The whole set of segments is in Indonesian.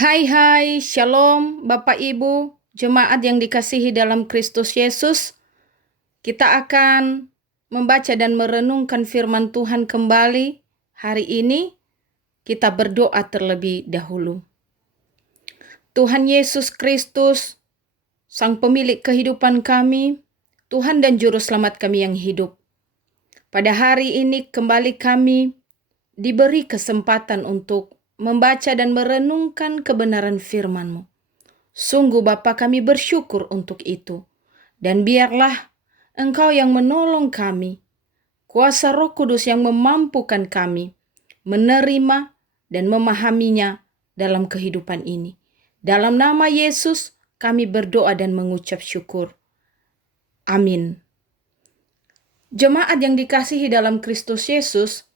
Hai hai, Shalom Bapak Ibu, jemaat yang dikasihi dalam Kristus Yesus. Kita akan membaca dan merenungkan firman Tuhan kembali. Hari ini kita berdoa terlebih dahulu. Tuhan Yesus Kristus, Sang Pemilik kehidupan kami, Tuhan dan Juru Selamat kami yang hidup. Pada hari ini kembali kami diberi kesempatan untuk membaca dan merenungkan kebenaran firman-Mu. Sungguh Bapa, kami bersyukur untuk itu. Dan biarlah Engkau yang menolong kami, kuasa Roh Kudus yang memampukan kami menerima dan memahaminya dalam kehidupan ini. Dalam nama Yesus kami berdoa dan mengucap syukur. Amin. Jemaat yang dikasihi dalam Kristus Yesus,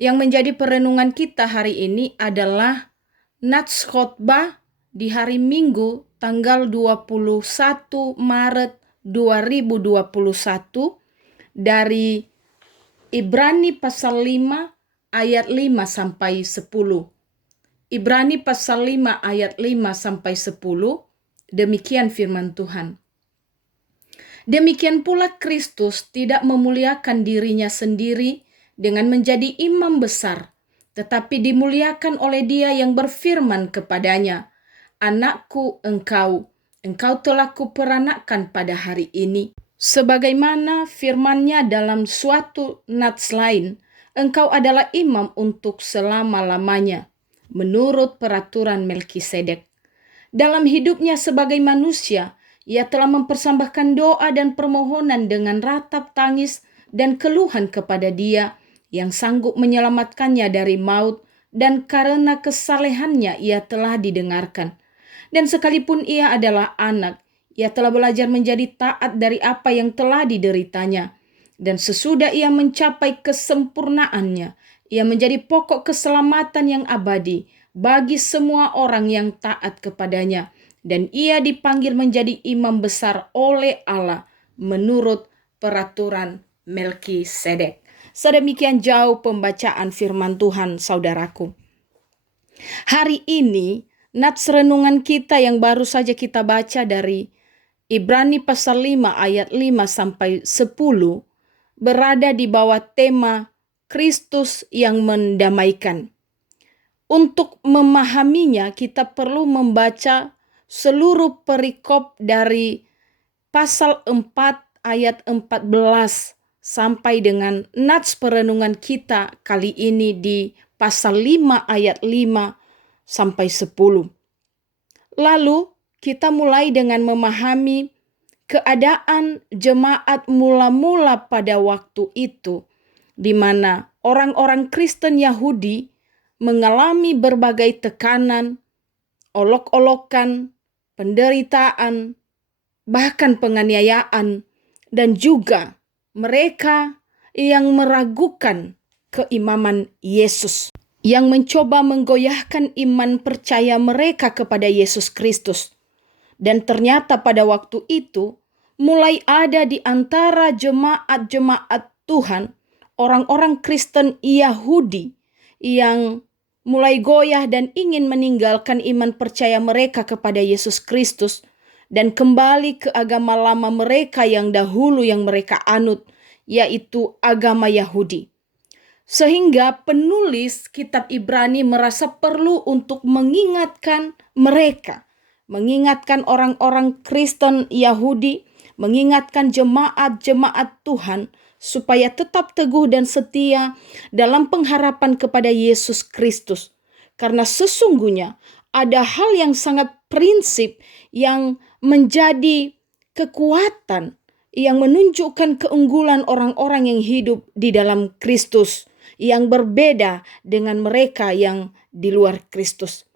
yang menjadi perenungan kita hari ini adalah Nats Khotbah di hari Minggu tanggal 21 Maret 2021 dari Ibrani pasal 5 ayat 5 sampai 10. Ibrani pasal 5 ayat 5 sampai 10, demikian firman Tuhan. Demikian pula Kristus tidak memuliakan dirinya sendiri dengan menjadi imam besar, tetapi dimuliakan oleh Dia yang berfirman kepadanya, "Anakku, engkau telah kuperanakkan pada hari ini." Sebagaimana firman-Nya dalam suatu nats lain, engkau adalah imam untuk selama-lamanya, menurut peraturan Melkisedek. Dalam hidupnya sebagai manusia, Ia telah mempersembahkan doa dan permohonan dengan ratap tangis dan keluhan kepada Dia yang sanggup menyelamatkannya dari maut, dan karena kesalehannya ia telah didengarkan. Dan sekalipun ia adalah anak, ia telah belajar menjadi taat dari apa yang telah dideritanya. Dan sesudah ia mencapai kesempurnaannya, ia menjadi pokok keselamatan yang abadi bagi semua orang yang taat kepadanya. Dan ia dipanggil menjadi imam besar oleh Allah menurut peraturan Melkisedek. Sedemikian jauh pembacaan firman Tuhan, saudaraku. Hari ini, nats renungan kita yang baru saja kita baca dari Ibrani pasal 5 ayat 5 sampai 10 berada di bawah tema Kristus yang mendamaikan. Untuk memahaminya, kita perlu membaca seluruh perikop dari pasal 4 ayat 14 sampai dengan nats perenungan kita kali ini di pasal 5 ayat 5 sampai 10. Lalu kita mulai dengan memahami keadaan jemaat mula-mula pada waktu itu, di mana orang-orang Kristen Yahudi mengalami berbagai tekanan, olok-olokan, penderitaan, bahkan penganiayaan, dan juga mereka yang meragukan keimaman Yesus, yang mencoba menggoyahkan iman percaya mereka kepada Yesus Kristus. Dan ternyata pada waktu itu mulai ada di antara jemaat-jemaat Tuhan orang-orang Kristen Yahudi yang mulai goyah dan ingin meninggalkan iman percaya mereka kepada Yesus Kristus dan kembali ke agama lama mereka yang dahulu yang mereka anut, yaitu agama Yahudi. Sehingga penulis kitab Ibrani merasa perlu untuk mengingatkan mereka, mengingatkan orang-orang Kristen Yahudi, mengingatkan jemaat-jemaat Tuhan supaya tetap teguh dan setia dalam pengharapan kepada Yesus Kristus. Karena sesungguhnya ada hal yang sangat prinsip yang menjadi kekuatan yang menunjukkan keunggulan orang-orang yang hidup di dalam Kristus, yang berbeda dengan mereka yang di luar Kristus.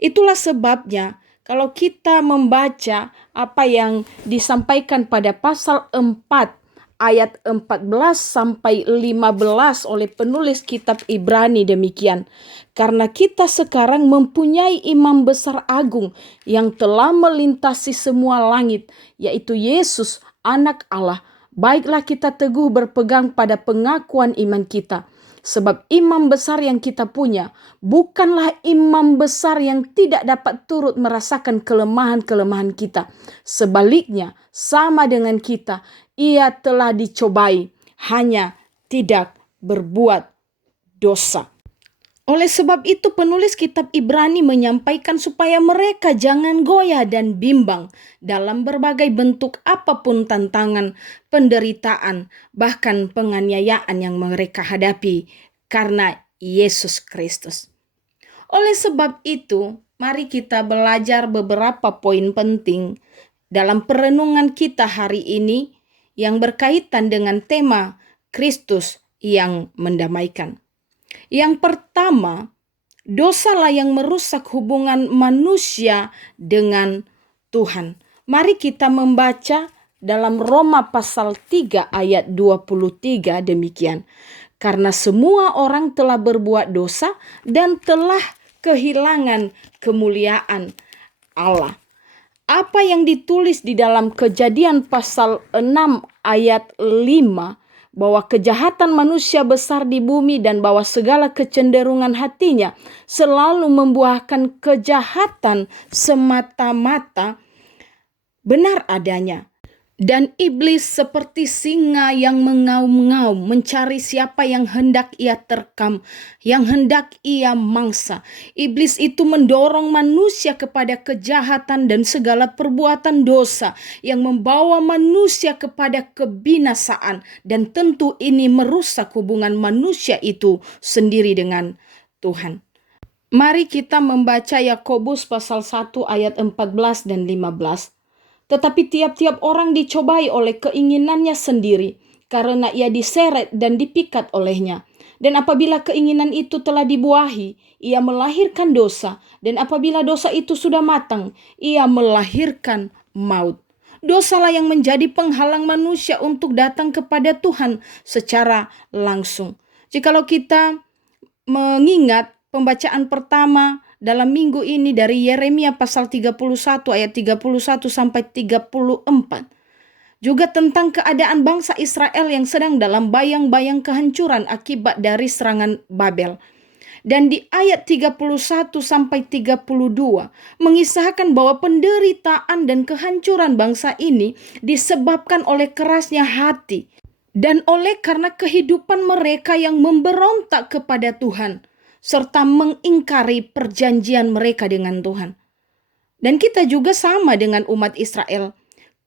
Itulah sebabnya kalau kita membaca apa yang disampaikan pada pasal 4 ayat 14 sampai 15 oleh penulis kitab Ibrani demikian. Karena kita sekarang mempunyai imam besar agung yang telah melintasi semua langit, yaitu Yesus, Anak Allah. Baiklah kita teguh berpegang pada pengakuan iman kita. Sebab imam besar yang kita punya bukanlah imam besar yang tidak dapat turut merasakan kelemahan-kelemahan kita. Sebaliknya, sama dengan kita, ia telah dicobai, hanya tidak berbuat dosa. Oleh sebab itu penulis kitab Ibrani menyampaikan supaya mereka jangan goyah dan bimbang dalam berbagai bentuk apapun tantangan, penderitaan, bahkan penganiayaan yang mereka hadapi karena Yesus Kristus. Oleh sebab itu, mari kita belajar beberapa poin penting dalam perenungan kita hari ini yang berkaitan dengan tema Kristus yang mendamaikan. Yang pertama, dosalah yang merusak hubungan manusia dengan Tuhan. Mari kita membaca dalam Roma pasal 3 ayat 23 demikian. Karena semua orang telah berbuat dosa dan telah kehilangan kemuliaan Allah. Apa yang ditulis di dalam Kejadian pasal 6 ayat 5, bahwa kejahatan manusia besar di bumi dan bahwa segala kecenderungan hatinya selalu membuahkan kejahatan semata-mata, benar adanya. Dan iblis seperti singa yang mengaum-ngaum mencari siapa yang hendak ia terkam, yang hendak ia mangsa. Iblis itu mendorong manusia kepada kejahatan dan segala perbuatan dosa yang membawa manusia kepada kebinasaan, dan tentu ini merusak hubungan manusia itu sendiri dengan Tuhan. Mari kita membaca Yakobus pasal 1 ayat 14 dan 15. Tetapi tiap-tiap orang dicobai oleh keinginannya sendiri, karena ia diseret dan dipikat olehnya. Dan apabila keinginan itu telah dibuahi, ia melahirkan dosa. Dan apabila dosa itu sudah matang, ia melahirkan maut. Dosalah yang menjadi penghalang manusia untuk datang kepada Tuhan secara langsung. Jikalau kita mengingat pembacaan pertama dalam minggu ini dari Yeremia pasal 31 ayat 31 sampai 34. Juga tentang keadaan bangsa Israel yang sedang dalam bayang-bayang kehancuran akibat dari serangan Babel. Dan di ayat 31 sampai 32 mengisahkan bahwa penderitaan dan kehancuran bangsa ini disebabkan oleh kerasnya hati dan oleh karena kehidupan mereka yang memberontak kepada Tuhan serta mengingkari perjanjian mereka dengan Tuhan. Dan kita juga sama dengan umat Israel.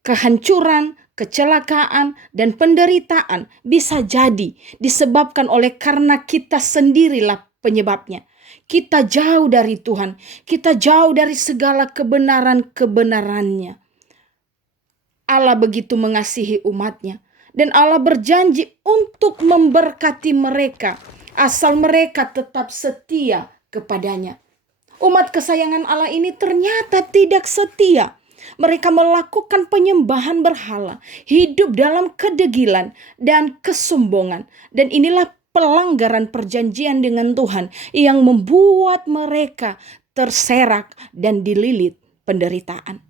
Kehancuran, kecelakaan, dan penderitaan bisa jadi disebabkan oleh karena kita sendirilah penyebabnya. Kita jauh dari Tuhan. Kita jauh dari segala kebenaran-kebenarannya. Allah begitu mengasihi umatnya. Dan Allah berjanji untuk memberkati mereka asal mereka tetap setia kepadanya. Umat kesayangan Allah ini ternyata tidak setia. Mereka melakukan penyembahan berhala, hidup dalam kedegilan dan kesombongan. Dan inilah pelanggaran perjanjian dengan Tuhan yang membuat mereka terserak dan dililit penderitaan.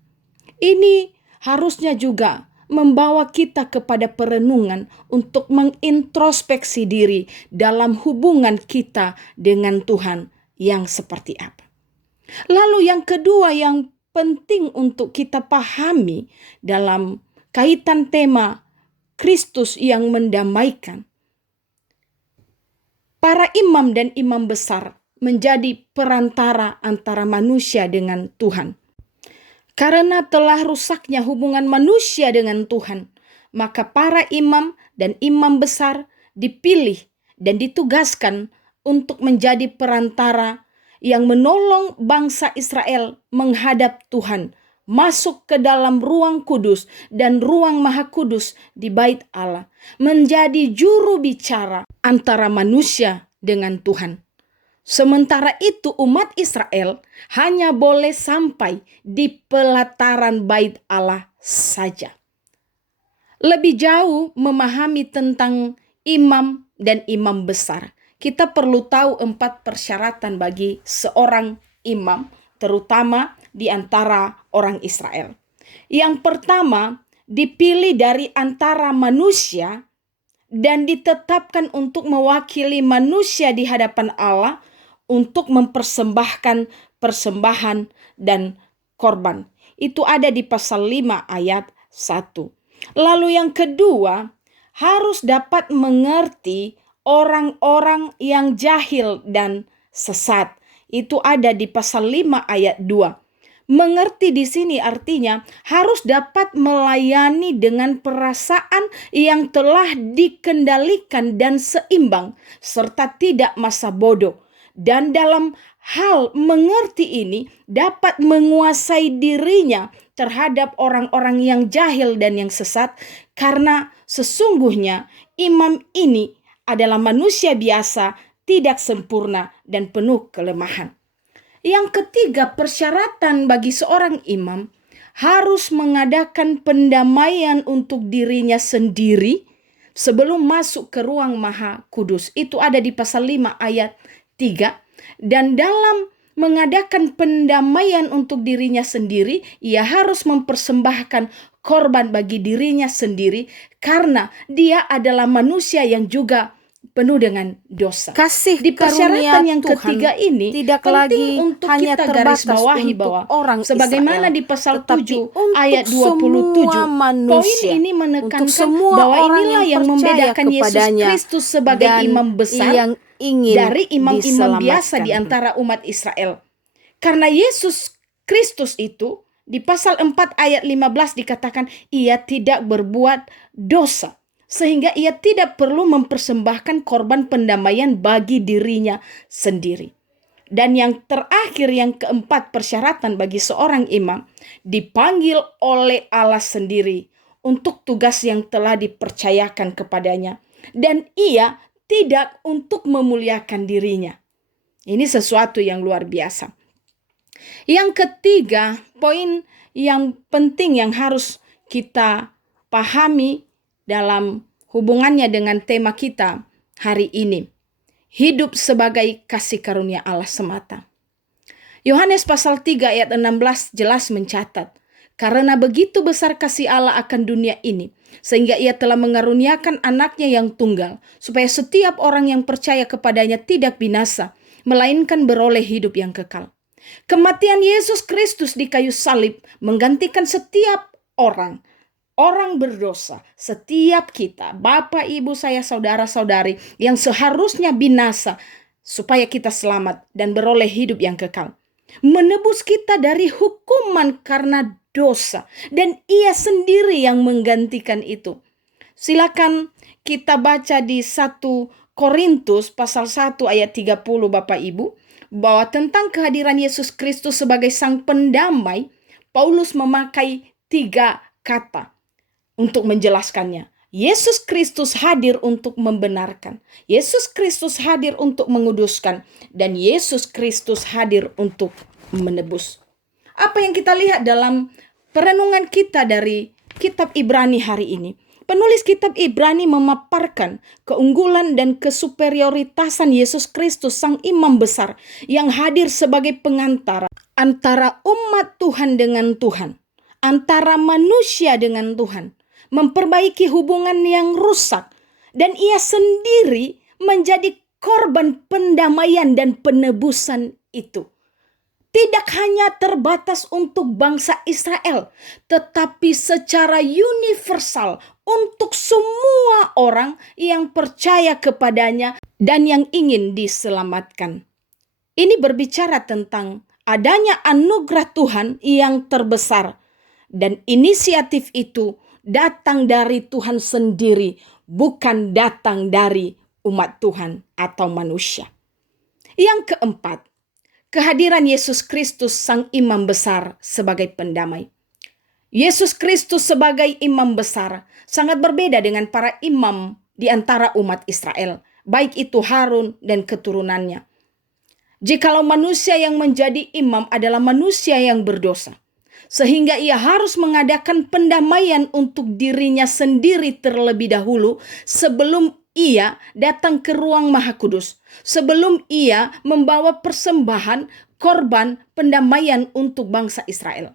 Ini harusnya juga membawa kita kepada perenungan untuk mengintrospeksi diri dalam hubungan kita dengan Tuhan yang seperti apa. Lalu yang kedua yang penting untuk kita pahami dalam kaitan tema Kristus yang mendamaikan. Para imam dan imam besar menjadi perantara antara manusia dengan Tuhan. Karena telah rusaknya hubungan manusia dengan Tuhan, maka para imam dan imam besar dipilih dan ditugaskan untuk menjadi perantara yang menolong bangsa Israel menghadap Tuhan, masuk ke dalam ruang kudus dan ruang maha kudus di bait Allah, menjadi juru bicara antara manusia dengan Tuhan. Sementara itu umat Israel hanya boleh sampai di pelataran bait Allah saja. Lebih jauh memahami tentang imam dan imam besar, kita perlu tahu 4 persyaratan bagi seorang imam, terutama di antara orang Israel. Yang pertama, dipilih dari antara manusia dan ditetapkan untuk mewakili manusia di hadapan Allah untuk mempersembahkan persembahan dan korban. Itu ada di pasal 5 ayat 1. Lalu yang kedua, harus dapat mengerti orang-orang yang jahil dan sesat. Itu ada di pasal 5 ayat 2. Mengerti di sini artinya harus dapat melayani dengan perasaan yang telah dikendalikan dan seimbang, serta tidak masa bodoh. Dan dalam hal mengerti ini dapat menguasai dirinya terhadap orang-orang yang jahil dan yang sesat, karena sesungguhnya imam ini adalah manusia biasa, tidak sempurna dan penuh kelemahan. Yang ketiga, persyaratan bagi seorang imam harus mengadakan pendamaian untuk dirinya sendiri sebelum masuk ke ruang Maha Kudus. Itu ada di pasal 5 ayat 3. Dan dalam mengadakan pendamaian untuk dirinya sendiri, ia harus mempersembahkan korban bagi dirinya sendiri karena dia adalah manusia yang juga penuh dengan dosa. Kasih Di persyaratan yang Tuhan ketiga ini tidak penting lagi untuk hanya kita garis terbatas bawahi untuk bahwa orang sebagaimana Israel, di pasal tetapi 7 ayat 27, poin ini menekankan bahwa inilah yang membedakan Yesus Kristus sebagai imam besar yang ingin dari imam-imam biasa di antara umat Israel. Karena Yesus Kristus itu di pasal 4 ayat 15 dikatakan ia tidak berbuat dosa, sehingga ia tidak perlu mempersembahkan korban pendamaian bagi dirinya sendiri. Dan yang terakhir, yang keempat, persyaratan bagi seorang imam dipanggil oleh Allah sendiri untuk tugas yang telah dipercayakan kepadanya. Dan ia tidak untuk memuliakan dirinya. Ini sesuatu yang luar biasa. Yang ketiga, poin yang penting yang harus kita pahami dalam hubungannya dengan tema kita hari ini, hidup sebagai kasih karunia Allah semata. Yohanes pasal 3 ayat 16 jelas mencatat, karena begitu besar kasih Allah akan dunia ini, sehingga ia telah mengaruniakan anaknya yang tunggal, supaya setiap orang yang percaya kepadanya tidak binasa, melainkan beroleh hidup yang kekal. Kematian Yesus Kristus di kayu salib menggantikan setiap orang berdosa, setiap kita, Bapak, Ibu, saya, saudara-saudari yang seharusnya binasa, supaya kita selamat dan beroleh hidup yang kekal. Menebus kita dari hukuman karena dosa, dan ia sendiri yang menggantikan itu. Silakan kita baca di 1 Korintus pasal 1 ayat 30 Bapak Ibu, bahwa tentang kehadiran Yesus Kristus sebagai sang pendamai, Paulus memakai 3 kata untuk menjelaskannya. Yesus Kristus hadir untuk membenarkan, Yesus Kristus hadir untuk menguduskan, dan Yesus Kristus hadir untuk menebus. Apa yang kita lihat dalam perenungan kita dari kitab Ibrani hari ini? Penulis kitab Ibrani memaparkan keunggulan dan kesuperioritasan Yesus Kristus sang imam besar yang hadir sebagai pengantara antara umat Tuhan dengan Tuhan, antara manusia dengan Tuhan, memperbaiki hubungan yang rusak, dan ia sendiri menjadi korban pendamaian dan penebusan itu. Tidak hanya terbatas untuk bangsa Israel, tetapi secara universal untuk semua orang yang percaya kepadanya dan yang ingin diselamatkan. Ini berbicara tentang adanya anugerah Tuhan yang terbesar, dan inisiatif itu datang dari Tuhan sendiri, bukan datang dari umat Tuhan atau manusia. Yang keempat, kehadiran Yesus Kristus sang imam besar sebagai pendamai. Yesus Kristus sebagai imam besar sangat berbeda dengan para imam di antara umat Israel, baik itu Harun dan keturunannya. Jikalau manusia yang menjadi imam adalah manusia yang berdosa, sehingga ia harus mengadakan pendamaian untuk dirinya sendiri terlebih dahulu sebelum ia datang ke ruang Maha Kudus, sebelum ia membawa persembahan korban pendamaian untuk bangsa Israel.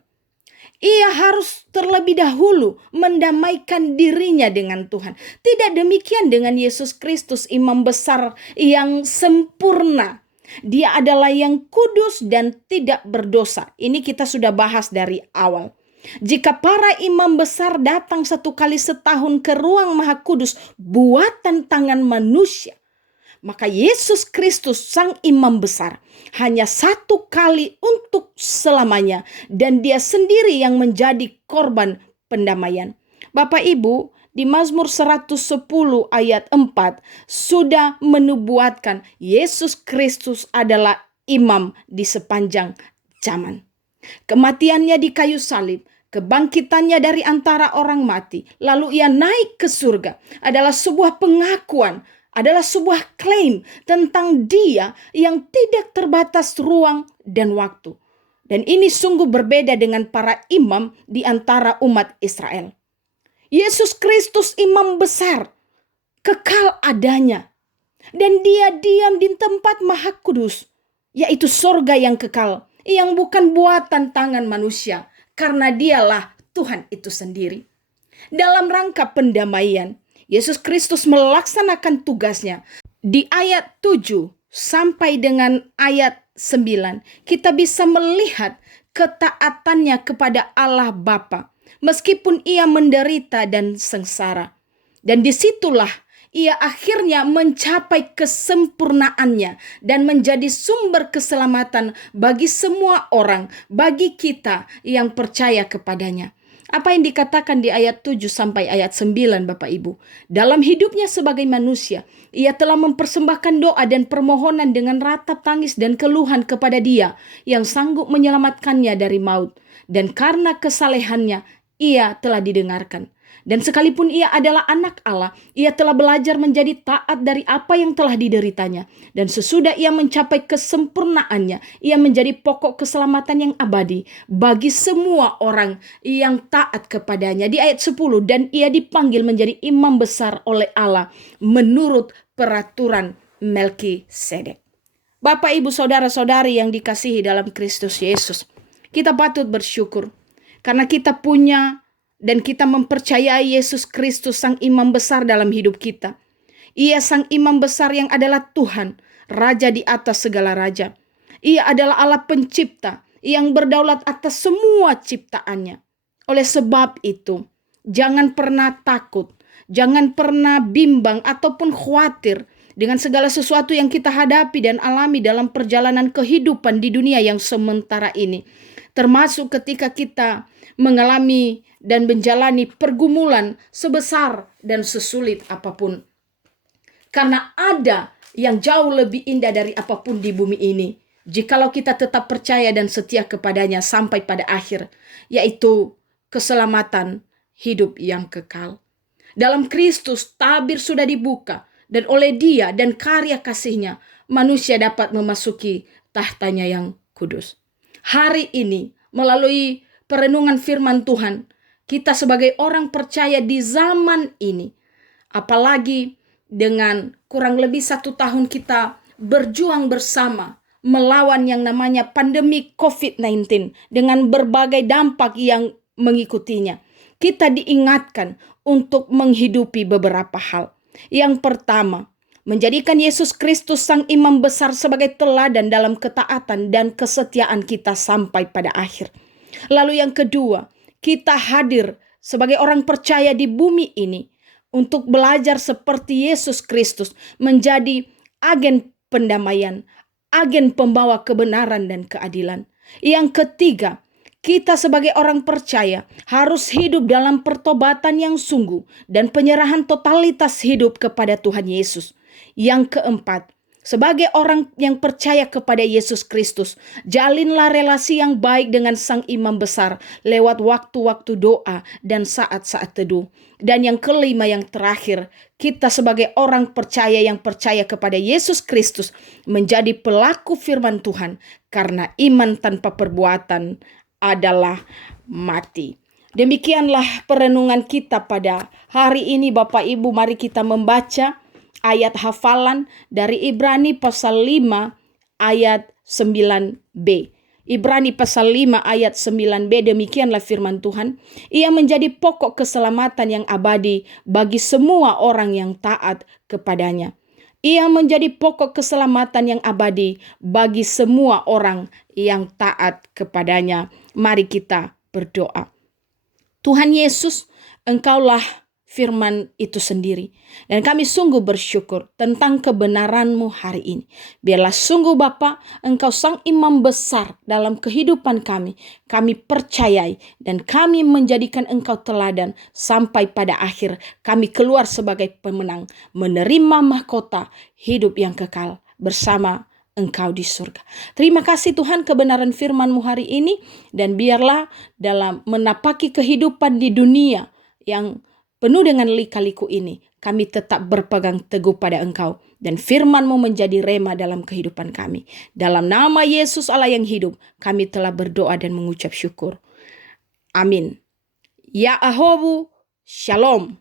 Ia harus terlebih dahulu mendamaikan dirinya dengan Tuhan. Tidak demikian dengan Yesus Kristus, imam besar yang sempurna. Dia adalah yang kudus dan tidak berdosa. Ini kita sudah bahas dari awal. Jika para imam besar datang 1 kali setahun ke ruang maha kudus buatan tangan manusia, maka Yesus Kristus sang imam besar hanya 1 kali untuk selamanya, dan dia sendiri yang menjadi korban pendamaian. Bapak Ibu, di Mazmur 110 ayat 4 sudah menubuatkan Yesus Kristus adalah imam di sepanjang zaman. Kematiannya di kayu salib, kebangkitannya dari antara orang mati, lalu ia naik ke surga adalah sebuah pengakuan, adalah sebuah klaim tentang dia yang tidak terbatas ruang dan waktu. Dan ini sungguh berbeda dengan para imam di antara umat Israel. Yesus Kristus imam besar, kekal adanya. Dan dia diam di tempat maha kudus, yaitu sorga yang kekal, yang bukan buatan tangan manusia, karena dialah Tuhan itu sendiri. Dalam rangka pendamaian, Yesus Kristus melaksanakan tugasnya. Di ayat 7 sampai dengan ayat 9, kita bisa melihat ketaatannya kepada Allah Bapa, meskipun ia menderita dan sengsara. Dan disitulah ia akhirnya mencapai kesempurnaannya dan menjadi sumber keselamatan bagi semua orang, bagi kita yang percaya kepadanya. Apa yang dikatakan di ayat 7 sampai ayat 9, Bapak Ibu? Dalam hidupnya sebagai manusia, ia telah mempersembahkan doa dan permohonan dengan ratap tangis dan keluhan kepada Dia yang sanggup menyelamatkannya dari maut. Dan karena kesalehannya, ia telah didengarkan. Dan sekalipun ia adalah anak Allah, ia telah belajar menjadi taat dari apa yang telah dideritanya. Dan sesudah ia mencapai kesempurnaannya, ia menjadi pokok keselamatan yang abadi bagi semua orang yang taat kepadanya. Di ayat 10, dan ia dipanggil menjadi imam besar oleh Allah menurut peraturan Melkisedek. Bapak, Ibu, saudara-saudari yang dikasihi dalam Kristus Yesus, kita patut bersyukur karena kita punya dan kita mempercayai Yesus Kristus sang imam besar dalam hidup kita. Ia sang imam besar yang adalah Tuhan, Raja di atas segala raja. Ia adalah Allah pencipta yang berdaulat atas semua ciptaannya. Oleh sebab itu, jangan pernah takut, jangan pernah bimbang ataupun khawatir dengan segala sesuatu yang kita hadapi dan alami dalam perjalanan kehidupan di dunia yang sementara ini. Termasuk ketika kita mengalami dan menjalani pergumulan sebesar dan sesulit apapun. Karena ada yang jauh lebih indah dari apapun di bumi ini, jikalau kita tetap percaya dan setia kepadanya sampai pada akhir, yaitu keselamatan hidup yang kekal. Dalam Kristus tabir sudah dibuka, dan oleh Dia dan karya kasih-Nya, manusia dapat memasuki tahtanya yang kudus. Hari ini, melalui perenungan firman Tuhan, kita sebagai orang percaya di zaman ini, apalagi dengan kurang lebih 1 tahun kita berjuang bersama melawan yang namanya pandemi COVID-19 dengan berbagai dampak yang mengikutinya, kita diingatkan untuk menghidupi beberapa hal. Yang pertama, menjadikan Yesus Kristus sang imam besar sebagai teladan dalam ketaatan dan kesetiaan kita sampai pada akhir. Lalu yang kedua, kita hadir sebagai orang percaya di bumi ini untuk belajar seperti Yesus Kristus menjadi agen pendamaian, agen pembawa kebenaran dan keadilan. Yang ketiga, kita sebagai orang percaya harus hidup dalam pertobatan yang sungguh dan penyerahan totalitas hidup kepada Tuhan Yesus. Yang keempat, sebagai orang yang percaya kepada Yesus Kristus, jalinlah relasi yang baik dengan sang imam besar lewat waktu-waktu doa dan saat-saat teduh. Dan yang kelima, yang terakhir, kita sebagai orang percaya yang percaya kepada Yesus Kristus menjadi pelaku firman Tuhan, karena iman tanpa perbuatan adalah mati. Demikianlah perenungan kita pada hari ini, Bapak Ibu. Mari kita membaca ayat hafalan dari Ibrani pasal 5 ayat 9b Ibrani pasal 5 ayat 9b, demikianlah firman Tuhan. Ia menjadi pokok keselamatan yang abadi bagi semua orang yang taat kepadanya. Ia menjadi pokok keselamatan yang abadi bagi semua orang yang taat kepadanya. Mari kita berdoa. Tuhan Yesus, Engkaulah firman itu sendiri. Dan kami sungguh bersyukur tentang kebenaran-Mu hari ini. Biarlah sungguh Bapa, Engkau sang imam besar dalam kehidupan kami. Kami percayai dan kami menjadikan Engkau teladan sampai pada akhir kami keluar sebagai pemenang, menerima mahkota hidup yang kekal bersama Engkau di surga. Terima kasih Tuhan kebenaran firman-Mu hari ini, dan biarlah dalam menapaki kehidupan di dunia yang penuh dengan lika-liku ini, kami tetap berpegang teguh pada Engkau, dan firman-Mu menjadi rema dalam kehidupan kami. Dalam nama Yesus Allah yang hidup, kami telah berdoa dan mengucap syukur. Amin. Ya Ahobu, Shalom.